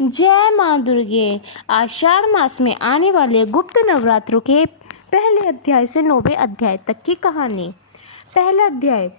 जय माँ दुर्गे। आषाढ़ मास में आने वाले गुप्त नवरात्रों के पहले अध्याय से 9वें अध्याय तक की कहानी। पहला अध्याय।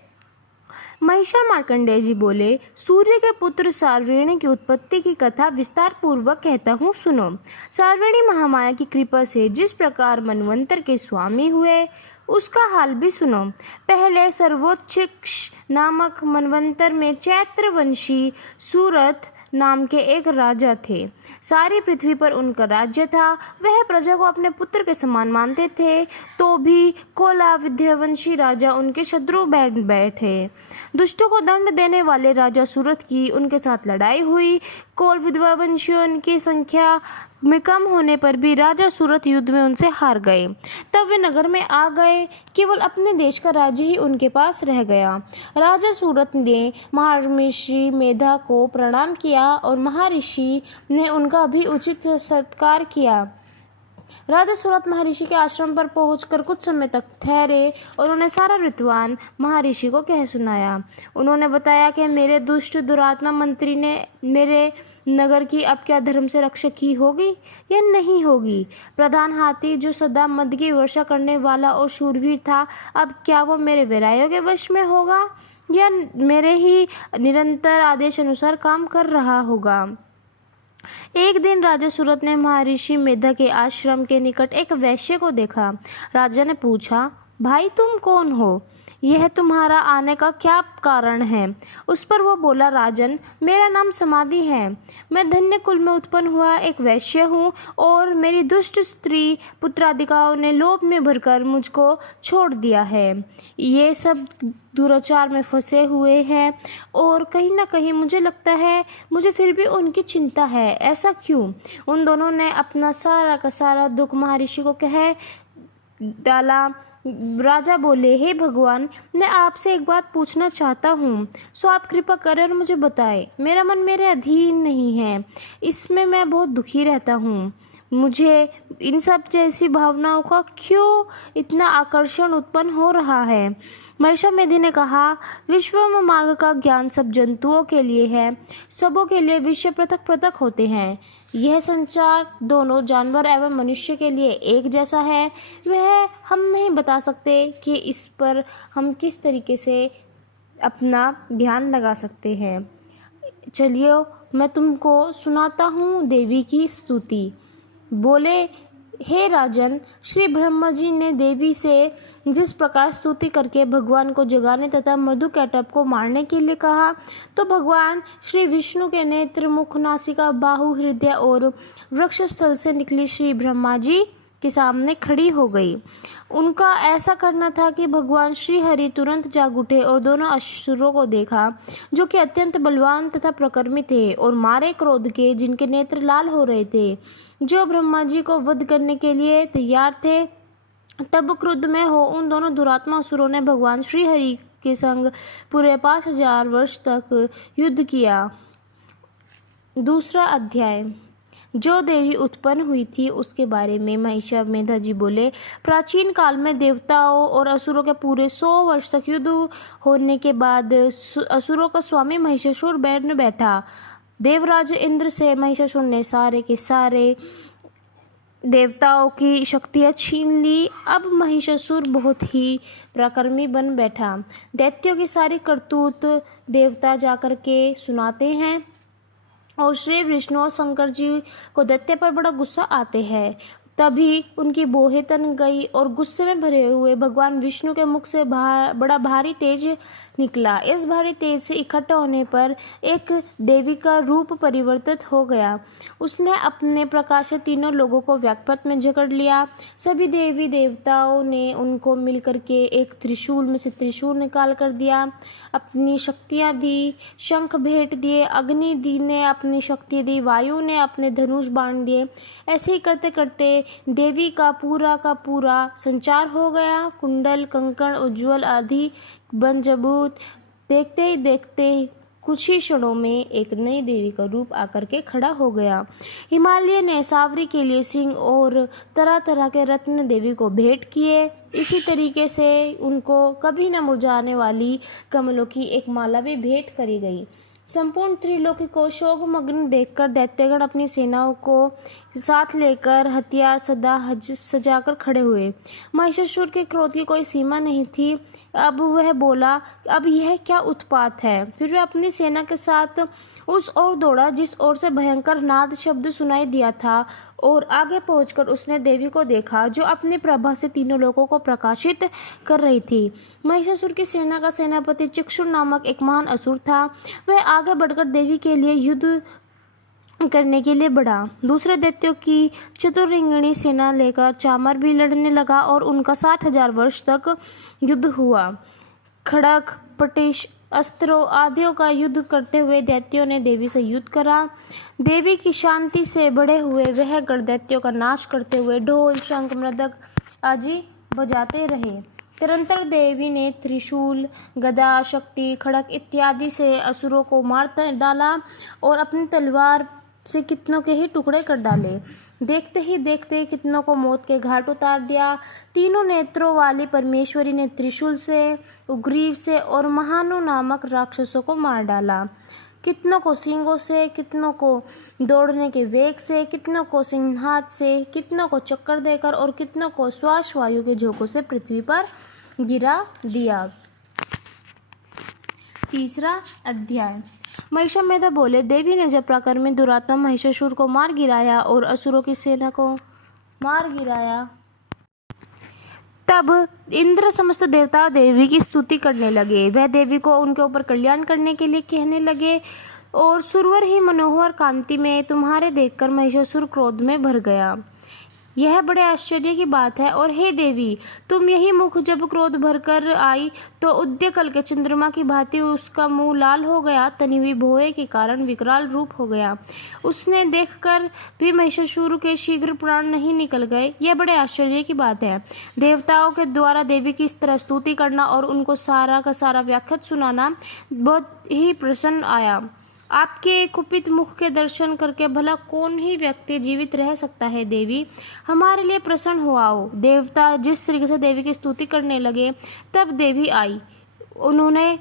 महिषा मार्कंडेय जी बोले, सूर्य के पुत्र सार्वरी की उत्पत्ति की कथा विस्तार पूर्वक कहता हूँ, सुनो। सार्वरी महामाया की कृपा से जिस प्रकार मनवंतर के स्वामी हुए उसका हाल भी सुनो। पहले सर्वोच्चिक्ष नामक मनवंतर में चैत्रवंशी सूरत नाम के एक राजा थे। सारी पृथ्वी पर उनका राज्य था। वह प्रजा को अपने पुत्र के समान मानते थे, तो भी कोला विद्यावंशी राजा उनके शत्रु बैठे। दुष्टों को दंड देने वाले राजा सूरत की उनके साथ लड़ाई हुई। कोल विद्यावंशियों की संख्या में कम होने पर भी राजा सूरत युद्ध में उनसे हार गए। तब वे नगर में आ गए। केवल अपने देश का राज्य ही उनके पास रह गया। राजा सूरत ने महर्षि मेधा को प्रणाम किया और महर्षि ने उनका भी उचित सत्कार किया। राजा सूरत महर्षि के आश्रम पर पहुंचकर कुछ समय तक ठहरे और उन्हें सारा वृत्तांत महर्षि को कह सुनाया। उन्होंने बताया कि मेरे दुष्ट दुरात्मा मंत्री ने मेरे नगर की अब क्या धर्म से रक्षा की होगी या नहीं होगी। प्रधान हाथी जो सदा मद की वर्षा करने वाला और शूरवीर था, अब क्या वो मेरे वीरायों के वश में होगा या मेरे ही निरंतर आदेश अनुसार काम कर रहा होगा। एक दिन राजा सूरत ने महर्षि मेधा के आश्रम के निकट एक वैश्य को देखा। राजा ने पूछा, भाई तुम कौन हो? यह तुम्हारा आने का क्या कारण है? उस पर वो बोला, राजन, मेरा नाम समाधि है। मैं धन्य कुल में उत्पन्न हुआ एक वैश्य हूँ और मेरी दुष्ट स्त्री पुत्रादिकाओं ने लोभ में भरकर मुझको छोड़ दिया है। ये सब दुराचार में फंसे हुए हैं और कहीं ना कहीं मुझे लगता है मुझे फिर भी उनकी चिंता है। ऐसा क्यों? उन दोनों ने अपना सारा का सारा दुख महर्षि को कह डाला। राजा बोले, हे भगवान, मैं आपसे एक बात पूछना चाहता हूँ, सो आप कृपा करें और मुझे बताएं। मेरा मन मेरे अधीन नहीं है, इसमें मैं बहुत दुखी रहता हूँ। मुझे इन सब जैसी भावनाओं का क्यों इतना आकर्षण उत्पन्न हो रहा है? महिषा मेधि ने कहा, विश्व में मार्ग का ज्ञान सब जंतुओं के लिए है, सबों के लिए विषय पृथक पृथक होते हैं। यह संचार दोनों जानवर एवं मनुष्य के लिए एक जैसा है। वह हम नहीं बता सकते कि इस पर हम किस तरीके से अपना ध्यान लगा सकते हैं। चलिए मैं तुमको सुनाता हूँ देवी की स्तुति। बोले, हे राजन, श्री ब्रह्मा जी ने देवी से जिस प्रकार स्तुति करके भगवान को जगाने तथा मधुकैटभ को मारने के लिए कहा, तो भगवान श्री विष्णु के नेत्र, मुख, नासिका, बाहु, हृदय और वक्षस्थल से निकली श्री ब्रह्मा जी के सामने खड़ी हो गई। उनका ऐसा करना था कि भगवान श्री हरि तुरंत जाग उठे और दोनों असुरों को देखा, जो कि अत्यंत बलवान तथा प्रकर्मी थे और मारे क्रोध के, जिनके नेत्र लाल हो रहे थे, जो ब्रह्मा जी को वध करने के लिए तैयार थे। तब क्रुद्ध में हो उन दोनों दुरात्मा असुरों ने भगवान श्री हरि के संग पूरे 5000 वर्ष तक युद्ध किया। दूसरा अध्याय। जो देवी उत्पन्न हुई थी उसके बारे में महिषा मेधा जी बोले, प्राचीन काल में देवताओं और असुरों के पूरे 100 वर्ष तक युद्ध होने के बाद असुरों का स्वामी महिषासुर बैठा। देवराज इंद्र से महिषासुर ने सारे के सारे देवताओं की शक्तियाँ छीन ली। अब महिषासुर बहुत ही पराक्रमी बन बैठा। दैत्यों की सारी करतूत देवता जाकर के सुनाते हैं और श्री विष्णु और शंकर जी को दैत्य पर बड़ा गुस्सा आते हैं। तभी उनकी बोहें तन गई और गुस्से में भरे हुए भगवान विष्णु के मुख से बड़ा भारी तेज निकला। इस भारी तेज से इकट्ठा होने पर एक देवी का रूप परिवर्तित हो गया। उसने अपने प्रकाश से तीनों लोगों को व्याघ्रपथ में जकड़ लिया। सभी देवी देवताओं ने उनको मिलकर के एक त्रिशूल में से त्रिशूल निकाल कर दिया, अपनी शक्तियाँ दी। शंख भेंट दिए, अग्नि दी ने अपनी शक्ति दी, वायु ने अपने धनुष बाण दिए। ऐसे ही करते करते देवी का पूरा संचार हो गया। कुंडल, कंकण, उज्ज्वल आदि पंचभूत देखते ही देखते कुछ ही क्षणों में एक नई देवी का रूप आकर के खड़ा हो गया। हिमालय ने सावरी के लिए सिंह और तरह तरह के रत्न देवी को भेंट किए। इसी तरीके से उनको कभी न मुरझाने वाली कमलों की एक माला भी भेंट करी गई। संपूर्ण त्रिलोकी को शोकमग्न देखकर दैत्यगण अपनी सेनाओं को साथ लेकर हथियार सजाकर खड़े हुए। महिषासुर के क्रोध की कोई सीमा नहीं थी। अब वह बोला, अब यह क्या उत्पात है। फिर वह अपनी सेना के साथ उस ओर दौड़ा जिस ओर से भयंकर नाद शब्द सुनाई दिया था, और आगे पहुंचकर उसने देवी को देखा जो अपनी प्रभा से तीनों लोगों को प्रकाशित कर रही थी। महिषासुर की सेना का सेनापति चक्षुर नामक एक महान असुर था। वह आगे बढ़कर देवी के लिए युद्ध करने के लिए बढ़ा। दूसरे दैत्यों की चतुर्रिंगणी सेना लेकर चामर भी लड़ने लगा और उनका 60,000 वर्ष तक युद्ध हुआ। खड़ग, पटिश, अस्त्रों आदियों का युद्ध करते हुए दैत्यों ने देवी से युद्ध करा। देवी की शांति से बढ़े हुए वह गण दैत्यों का नाश करते हुए ढोल, शंख, मृदंग आदि बजाते रहे। तदनंतर देवी ने त्रिशूल, गदा, शक्ति, खड़ग इत्यादि से असुरों को मार डाला और अपनी तलवार से कितनों के ही टुकड़े कर डाले। देखते ही देखते कितनों को मौत के घाट उतार दिया। तीनों नेत्रों वाली परमेश्वरी ने त्रिशूल से, उग्रीव से और महानु नामक राक्षसों को मार डाला। कितनों को सींगों से, कितनों को दौड़ने के वेग से, कितनों को सिंहात से, कितनों को चक्कर देकर और कितनों को श्वास वायु के झोंकों से पृथ्वी पर गिरा दिया। तीसरा अध्याय। महिषामेधा बोले, देवी ने जब पराक्रमी दुरात्मा महिषासुर को मार गिराया और असुरों की सेना को मार गिराया, तब इंद्र समस्त देवता देवी की स्तुति करने लगे। वह देवी को उनके ऊपर कल्याण करने के लिए कहने लगे, और सुरवर ही मनोहर कांति में तुम्हारे देखकर महिषासुर क्रोध में भर गया। यह बड़े आश्चर्य की बात है। और हे देवी, तुम यही मुख जब क्रोध भरकर आई तो उद्यकल के चंद्रमा की भांति उसका मुंह लाल हो गया, तनी हुई भौहें के कारण विकराल रूप हो गया। उसने देखकर भी महिषासुर के शीघ्र प्राण नहीं निकल गए। यह बड़े आश्चर्य की बात है। देवताओं के द्वारा देवी की इस तरह स्तुति करना और उनको सारा का सारा व्याख्यान सुनाना बहुत ही प्रसन्न आया। आपके कुपित मुख के दर्शन करके भला कौन ही व्यक्ति जीवित रह सकता है। देवी, हमारे लिए प्रसन्न हो आओ। देवता जिस तरीके से देवी की स्तुति करने लगे, तब देवी आई। उन्होंने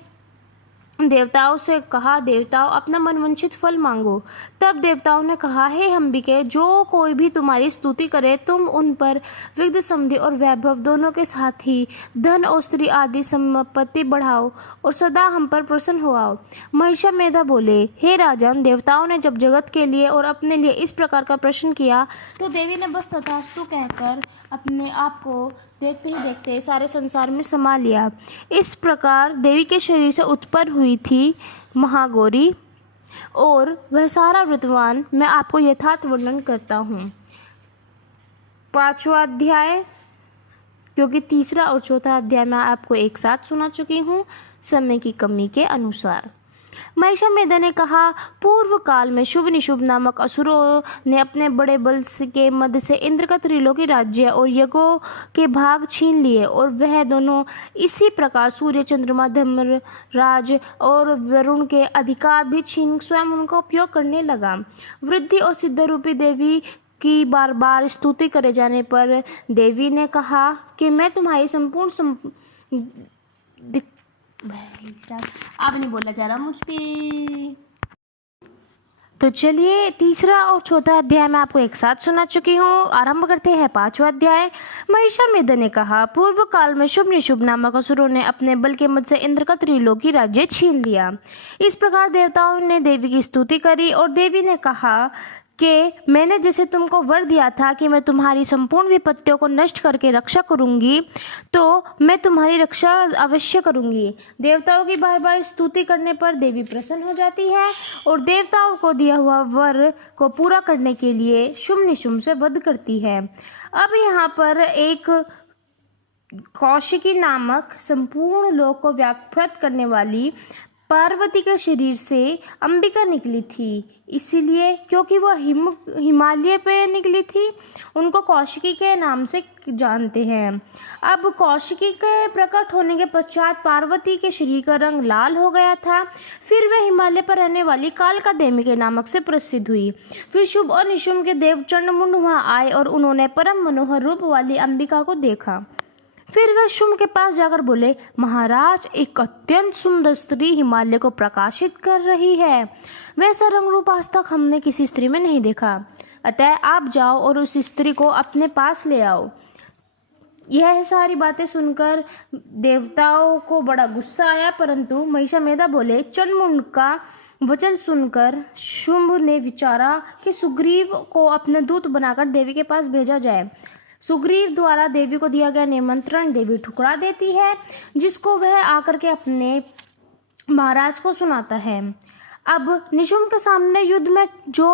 देवताओं से कहा, देवताओं अपना मनवांछित फल मांगो। तब देवताओं ने कहा, हे अंबिके, जो कोई भी तुम्हारी स्तुति करे तुम उन पर विद्या, समृद्धि और वैभव दोनों के साथ ही धन और स्त्री आदि संपत्ति बढ़ाओ और सदा हम पर प्रसन्न हो आओ। महिषामेधा बोले, हे राजन, देवताओं ने जब जगत के लिए और अपने लिए इस प्रकार का प्रश्न किया तो देवी ने बस तथास्तु कहकर अपने आप को देखते ही देखते सारे संसार में समा लिया। इस प्रकार देवी के शरीर से उत्पन्न हुई थी महागौरी, और वह सारा वृत्तवान मैं आपको यथार्थ वर्णन करता हूँ। 5वां अध्याय, क्योंकि तीसरा और चौथा अध्याय मैं आपको एक साथ सुना चुकी हूँ समय की कमी के अनुसार। महिषामेधा ने कहा, पूर्व काल में शुभ निशुभ नामक असुरों ने अपने बड़े बल के मध्य से इंद्र का त्रिलोकी राज्य और यज्ञों के भाग छीन लिए, और वह दोनों इसी प्रकार सूर्य, चंद्रमा, धर्मराज और वरुण के अधिकार भी छीन स्वयं उनका उपयोग करने लगा। वृद्धि और सिद्ध रूपी देवी की बार बार स्तुति करे जाने पर देवी ने कहा कि मैं तुम्हारी संपूर्ण भाई साहब, अब नहीं बोला जा रहा मुझ पे। तो चलिए, तीसरा और चौथा अध्याय मैं आपको एक साथ सुना चुकी हूँ। आरंभ करते हैं 5वां अध्याय। महिषामेधा ने कहा, पूर्व काल में शुभ निशुभ नामक असुरों ने अपने बल के मध्य से इंद्र का त्रिलोकी राज्य छीन लिया। इस प्रकार देवताओं ने देवी की स्तुति करी, और देवी ने कहा कि मैंने जैसे तुमको वर दिया था कि मैं तुम्हारी संपूर्ण विपत्तियों को नष्ट करके रक्षा करूंगी, तो मैं तुम्हारी रक्षा अवश्य करूंगी। देवताओं की बार बार स्तुति करने पर देवी प्रसन्न हो जाती है और देवताओं को दिया हुआ वर को पूरा करने के लिए शुभ निशुभ से वध करती है। अब यहाँ पर एक कौशिकी नामक संपूर्ण लोक को व्याख्यात करने वाली पार्वती के शरीर से अंबिका निकली थी। इसीलिए क्योंकि वह हिमालय पे निकली थी, उनको कौशिकी के नाम से जानते हैं। अब कौशिकी के प्रकट होने के पश्चात पार्वती के शरीर का रंग लाल हो गया था। फिर वह हिमालय पर रहने वाली कालका देवी के नामक से प्रसिद्ध हुई। फिर शुभ और निशुभ के देव चंडमुंड वहां आए और उन्होंने परम मनोहर रूप वाली अंबिका को देखा। फिर वे शुंभ के पास जाकर बोले, महाराज, एक अत्यंत सुंदर स्त्री हिमालय को प्रकाशित कर रही है। वैसा रंग रूप आज तक हमने किसी स्त्री में नहीं देखा। अतः आप जाओ और उस स्त्री को अपने पास ले आओ। यह सारी बातें सुनकर देवताओं को बड़ा गुस्सा आया, परंतु महिषामेधा बोले, चंडमुंड का वचन सुनकर शुंभ ने विचारा कि सुग्रीव को अपना दूत बनाकर देवी के पास भेजा जाए। सुग्रीव द्वारा देवी को दिया गया निमंत्रण देवी ठुकरा देती है, जिसको वह आकर के अपने महाराज को सुनाता है। अब निशुंभ के सामने युद्ध में जो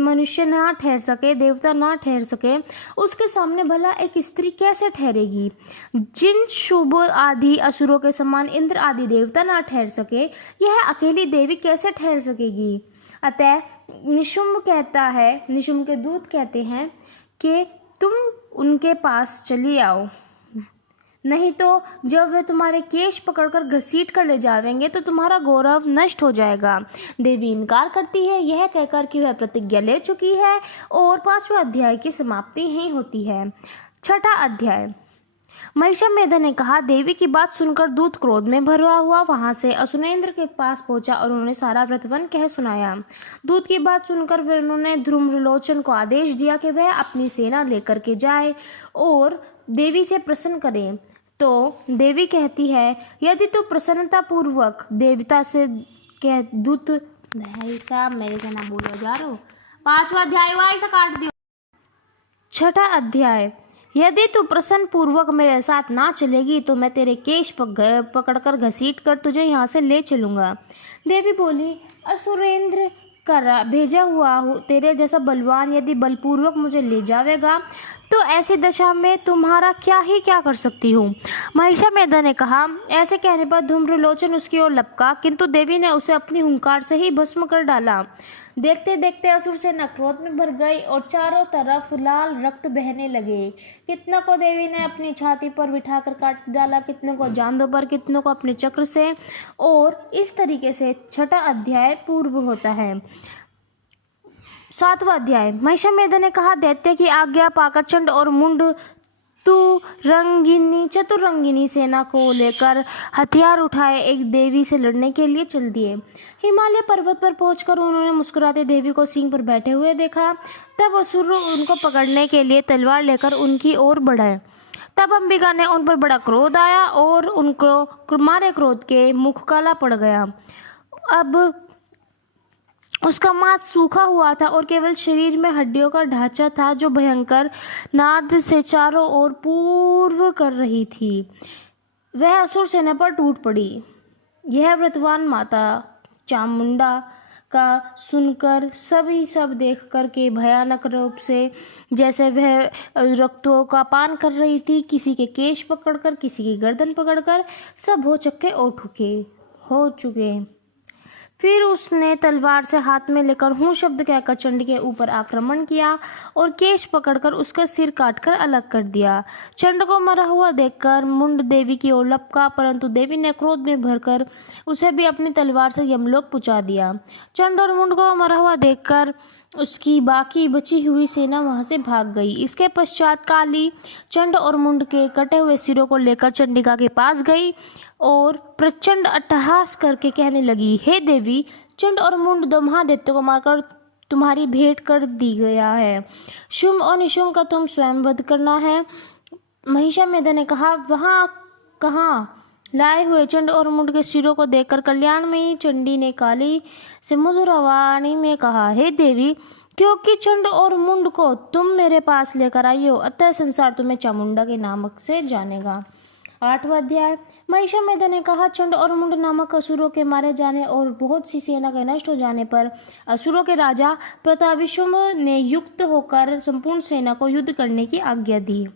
मनुष्य ना ठहर सके, देवता ना ठहर सके, उसके सामने भला एक स्त्री कैसे ठहरेगी? जिन शुभ आदि असुरों के समान इंद्र आदि देवता ना ठहर सके, यह अकेली देवी कैसे ठहर सकेगी? अतः निशुंभ के दूत कहते हैं कि तुम उनके पास चली आओ, नहीं तो जब वे तुम्हारे केश पकड़कर घसीट कर ले जाएंगे तो तुम्हारा गौरव नष्ट हो जाएगा। देवी इनकार करती है, यह कहकर कि वह प्रतिज्ञा ले चुकी है, और 5वां अध्याय की समाप्ति यहीं होती है। 6वां अध्याय। महिषामेधा ने कहा, देवी की बात सुनकर दूत क्रोध में भरा हुआ वहां से असुरेंद्र के पास पहुंचा और उन्होंने सारा वृत्तांत कह सुनाया। दूत की बात सुनकर वे उन्होंने धूम्रलोचन को आदेश दिया कि वह अपनी सेना लेकर के जाए और देवी से प्रसन्न करे। तो देवी कहती है, यदि तू प्रसन्नता पूर्वक देवता से कह, दूत भाई साहब मेरे से ना बोलो जा रहा हो, 5वां अध्याय वहीं से काट दियो। 6वां अध्याय। यदि तू प्रसन्न पूर्वक मेरे साथ ना चलेगी तो मैं तेरे केश पकड़कर घसीट कर तुझे यहाँ से ले चलूंगा। देवी बोली, असुरेंद्र का भेजा हुआ तेरे जैसा बलवान यदि बलपूर्वक मुझे ले जावेगा तो ऐसी दशा में तुम्हारा क्या कर सकती हूँ। महिषामेधा ने कहा, ऐसे कहने पर धूम्रलोचन उसकी ओर लपका, किंतु देवी ने उसे अपनी हुंकार से ही भस्म कर डाला। देखते देखते असुर सेना क्रोध में भर गई और चारों तरफ लाल रक्त बहने लगे। कितनों को देवी ने अपनी छाती पर बिठाकर काट डाला, कितनों को जांघों पर, कितनों को अपने चक्र से, और इस तरीके से 6वां अध्याय पूर्व होता है। 7वां अध्याय। महिषामेधा ने कहा, दैत्य की आज्ञा पाकर चंड और मुंड चतुरंगिनी सेना को लेकर हथियार उठाए एक देवी से लड़ने के लिए चल दिए। हिमालय पर्वत पर पहुंचकर उन्होंने मुस्कुराते देवी को सिंह पर बैठे हुए देखा। तब असुर उनको पकड़ने के लिए तलवार लेकर उनकी ओर बढ़े। तब अंबिका ने उन पर बड़ा क्रोध आया और उनको मारे क्रोध के मुख काला पड़ गया। अब उसका मांस सूखा हुआ था और केवल शरीर में हड्डियों का ढांचा था जो भयंकर नाद से चारों ओर पूर्व कर रही थी। वह असुर सेना पर टूट पड़ी। यह व्रतवान माता चामुंडा का सुनकर सब देख कर के भयानक रूप से जैसे वह रक्तों का पान कर रही थी, किसी के केश पकड़कर, किसी की गर्दन पकड़कर, सब हो चुके। फिर उसने तलवार से हाथ में लेकर हूँ शब्द कहकर चंड के ऊपर आक्रमण किया और केश पकड़कर उसका सिर काटकर अलग कर दिया। चंड को मरा हुआ देखकर मुंड देवी की ओर लपका, परंतु देवी ने क्रोध में भरकर उसे भी अपनी तलवार से यमलोक पहुंचा दिया। चंड और मुंड को मरा हुआ देखकर उसकी बाकी बची हुई सेना वहां से भाग गई। इसके पश्चात काली चंड और मुंड के कटे हुए सिरों को लेकर चंडिका के पास गई और प्रचंड अट्टहास करके कहने लगी, हे देवी, चंड और मुंड दो महादैत्यों को मारकर तुम्हारी भेंट कर दी गया है। शुंभ और निशुंभ का तुम स्वयं वध करना है। महिषामेधा ने कहा, वहां कहाँ? लाए हुए चंड और मुंड के सिरों को देखकर कल्याणमयी चंडी ने काली से मधुर वाणी में कहा, हे देवी, क्योंकि चंड और मुंड को तुम मेरे पास लेकर आई हो, अतः संसार तुम्हें चामुंडा के नामक से जानेगा। 8वां अध्याय। महिषामेधा ने कहा, चंड और मुंड नामक असुरों के मारे जाने और बहुत सी सेना के नष्ट हो जाने पर असुरों के राजा प्रतापी शुंभ ने युक्त होकर संपूर्ण सेना को युद्ध करने की आज्ञा दी।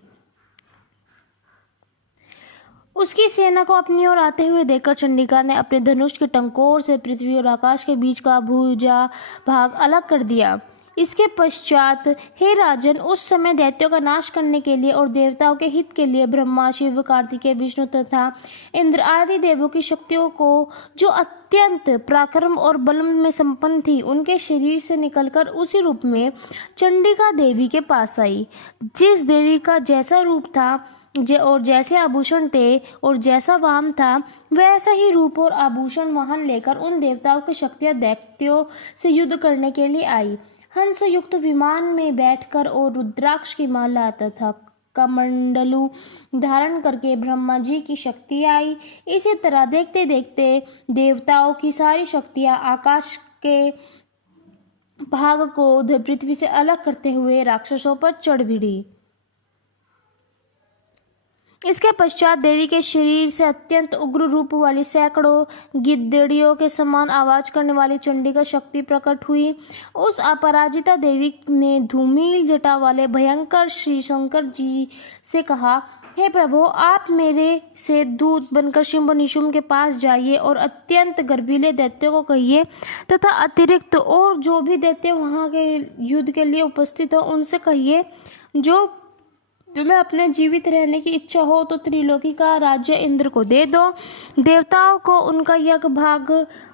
उसकी सेना को अपनी ओर आते हुए देखकर चंडिका ने अपने धनुष के टंकोर से पृथ्वी और आकाश के बीच का भुजा भाग अलग कर दिया। इसके पश्चात, हे राजन, उस समय दैत्यों का नाश करने के लिए और देवताओं के हित के लिए ब्रह्मा, शिव, कार्तिकेय, विष्णु तथा इंद्र आदि देवों की शक्तियों को जो अत्यंत पराक्रम और बल में संपन्न थी, उनके शरीर से निकलकर उसी रूप में चंडिका देवी के पास आई। जिस देवी का जैसा रूप था और जैसे आभूषण थे और जैसा वाम था, वैसा ही रूप और आभूषण वाहन लेकर उन देवताओं की शक्तियां दैत्यों से युद्ध करने के लिए आई। हंस युक्त विमान में बैठकर और रुद्राक्ष की माला तथा कमंडलू धारण करके ब्रह्मा जी की शक्ति आई। इसी तरह देखते देखते देवताओं की सारी शक्तियां आकाश के भाग को पृथ्वी से अलग करते हुए राक्षसों पर चढ़ भिड़ी। इसके पश्चात देवी के शरीर से अत्यंत उग्र रूप वाली सैकड़ों गिद्धड़ियों के समान आवाज करने वाली चंडिका शक्ति प्रकट हुई। उस अपराजिता देवी ने धूमिल जटा वाले भयंकर श्री शंकर जी से कहा, हे प्रभु, आप मेरे से दूत बनकर शुंभ निशुंभ के पास जाइए और अत्यंत गर्वीले दैत्यों को कहिए तथा अतिरिक्त और जो भी दैत्य वहां के युद्ध के लिए उपस्थित हो उनसे कहिए, जो तुम्हें अपने जीवित रहने की इच्छा हो तो त्रिलोकी का राज्य इंद्र को दे दो। देवताओं को उनका यज्ञ भाग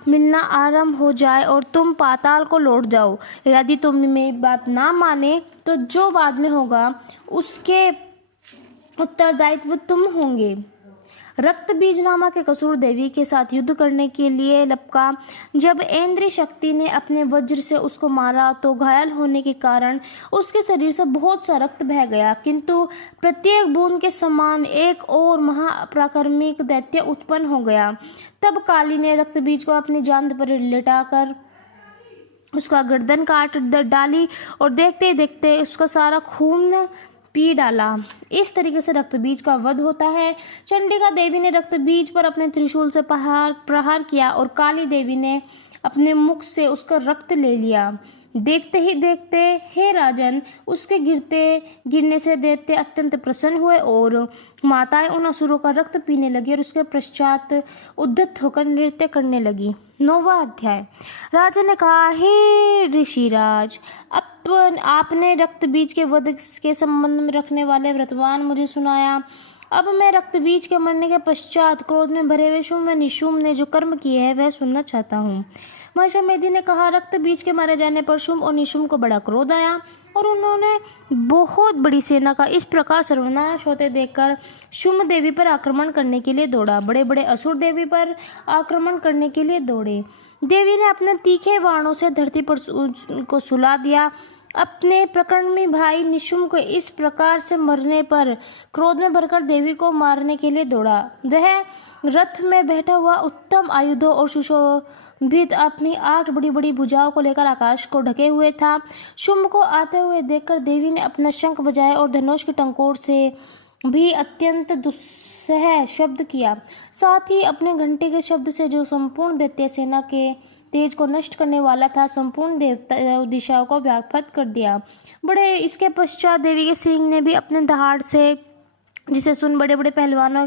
मिलना आरंभ हो जाए और तुम पाताल को लौट जाओ। यदि तुम मेरी बात ना माने तो जो बाद में होगा उसके उत्तरदायित्व तुम होंगे। रक्त बीज नामक के कसुर देवी के साथ युद्ध करने के लिए लपका। जब इंद्र शक्ति ने अपने वज्र से उसको मारा तो घायल होने के कारण उसके शरीर से बहुत सा रक्त बह गया, किंतु प्रत्येक बूंद के समान एक और महाप्राक्रमिक दैत्य उत्पन्न हो गया। तब काली ने रक्त बीज को अपनी जांघ पर लिटाकर उसका गर्दन काट डाली और देखते देखते उसका सारा खून पी डाला। इस तरीके से रक्त बीज का वध होता है। चंडिका देवी ने रक्त बीज पर अपने त्रिशूल से प्रहार किया और काली देवी ने अपने मुख से उसका रक्त ले लिया। देखते ही देखते, हे राजन, उसके गिरने से दैत्य अत्यंत प्रसन्न हुए और माताएं उन असुरों का रक्त पीने लगी और उसके पश्चात उद्धत होकर नृत्य करने लगी। 9वां अध्याय। राजा ने कहा, हे ऋषिराज, आपने रक्त बीज के वध के संबंध में रखने वाले व्रतवान मुझे सुनाया। अब मैं रक्त बीज के मरने के पश्चात क्रोध में भरे हुए शुंभ व निशुंभ ने जो कर्म किए हैं वह सुनना चाहता हूँ। महिषामेधी ने कहा, रक्त बीज के मारे जाने पर शुंभ और निशुंभ को बड़ा क्रोध आया और उन्होंने बहुत बड़ी सेना का इस प्रकार सर्वनाश होते देखकर शुंभ देवी पर आक्रमण करने के लिए दौड़ा। बड़े बड़े असुर देवी पर आक्रमण करने के लिए दौड़े। देवी ने अपने तीखे बाणों से धरती पर को सुला दिया। अपने प्रकर्मी भाई निशुंभ को इस प्रकार से मरने पर क्रोध में भरकर देवी को मारने के लिए दौड़ा। वह रथ में बैठा हुआ उत्तम आयुधों और सुशोभित अपनी 8 बड़ी बड़ी भुजाओं को लेकर आकाश को ढके हुए था। शुंभ को आते हुए देखकर देवी ने अपना शंख बजाया और धनुष के टंकोर से भी अत्यंत दुस्सह शब्द किया। साथ ही अपने घंटे के शब्द से, जो संपूर्ण दैत्य सेना के तेज को नष्ट करने वाला था, संपूर्ण देवता दिशाओं को व्याप्त कर दिया। बड़े इसके पश्चात देवी के सिंह ने भी अपने दहाड़ से, जिसे सुन बड़े बड़े पहलवानों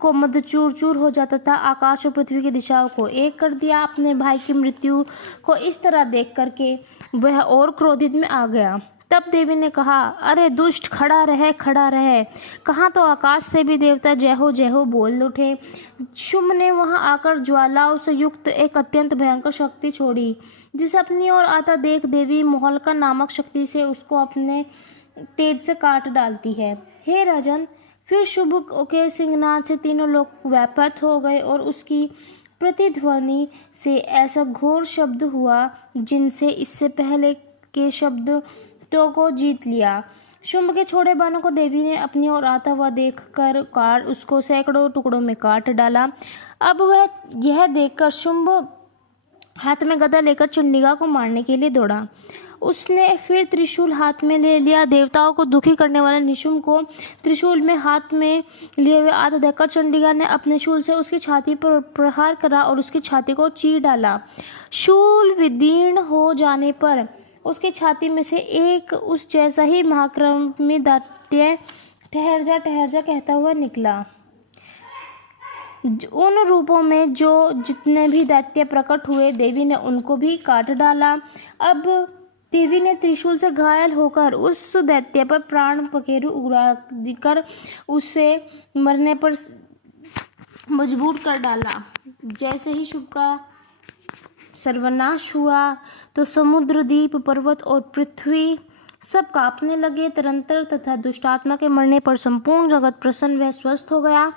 को मद चूर चूर हो जाता था, आकाश और पृथ्वी की दिशाओं को एक कर दिया। अपने भाई की मृत्यु को इस तरह देख करके वह और क्रोधित में आ गया। तब देवी ने कहा, अरे दुष्ट, खड़ा रहे, खड़ा रहे। कहाँ तो आकाश से भी देवता जय हो बोल उठे। शुंभ ने वहां आकर ज्वालाओं से युक्त एक अत्यंत भयंकर शक्ति छोड़ी, जिसे अपनी ओर आता देख देवी मोहलका नामक शक्ति से उसको अपने तेज से काट डालती है। हे राजन, फिर शुंभ के सिंहनाद से तीनों लोग व्याप्त हो गए और उसकी प्रतिध्वनि से ऐसा घोर शब्द हुआ जिनसे इससे पहले के शब्द तो को जीत लिया। शुंभ के छोड़े बाणों को देवी ने अपनी ओर आता हुआ देखकर उसको सैकड़ों टुकड़ों में काट डाला। अब वह यह देखकर शुंभ हाथ में गदा लेकर चंडिका को मारने के लिए दौड़ा। उसने फिर त्रिशूल हाथ में ले लिया। देवताओं को दुखी करने वाले निशुंभ को त्रिशूल में हाथ में लिए हुए आधा देखकर चंडिका ने अपने शूल से उसकी छाती पर प्रहार करा और उसकी छाती को चीर डाला। शूल विदीर्ण हो जाने पर उसकी छाती में से एक उस जैसा ही महाक्रमी दैत्य ठहर जा कहता हुआ निकला। उन रूपों में जो जितने भी दैत्य प्रकट हुए, देवी ने उनको भी काट डाला। अब देवी ने त्रिशूल से घायल होकर उस दैत्य पर प्राण पखेरु उड़ा कर उसे मरने पर मजबूर कर डाला। जैसे ही शुंभ का सर्वनाश हुआ तो समुद्र, द्वीप, पर्वत और पृथ्वी सब कांपने लगे। तरंतर तथा दुष्ट आत्मा के मरने पर संपूर्ण जगत प्रसन्न व स्वस्थ हो गया।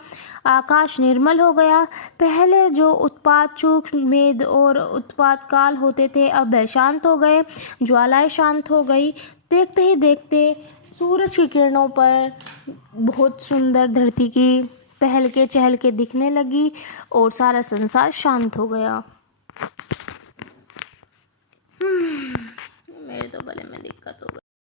आकाश निर्मल हो गया। पहले जो उत्पात चूक मेद और उत्पात काल होते थे अब वह शांत हो गए। ज्वालाएं शांत हो गई। देखते ही देखते सूरज की किरणों पर बहुत सुंदर धरती की पहल के चहल के दिखने लगी और सारा संसार शांत हो गया।